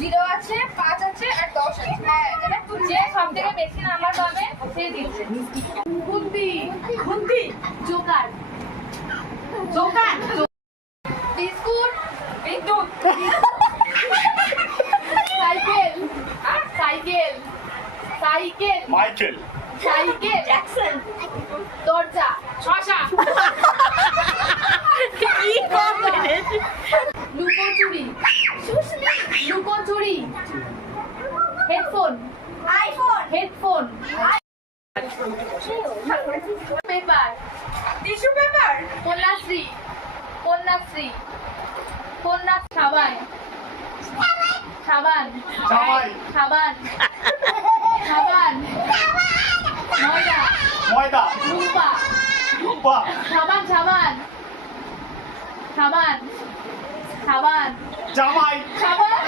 0 আছে, 5 আছে আর 10 আছে। হ্যাঁ, এটা যে সব থেকে বেশি নাম্বার পাবে সে জিতছে। বুদ্ধি, বুদ্ধি, জোকার, জোকার, বিস্কুট, বিদ্যুৎ, cycle, cycle, cycle, Michael, cycle, Jackson, দরজা, শশা, কি করবে? লুকোচুরি, লুকোচুরি, headphone, iPhone, headphone, paper, tissue paper, Kanyashree, Kanyashree, কন্যা, সাবান, সাবান, জামাই, সাবান, সাবান, ময়দা, ময়দা, রূপা, রূপা, সাবান, সাবান, সাবান, সাবান, জামাই, সাবান।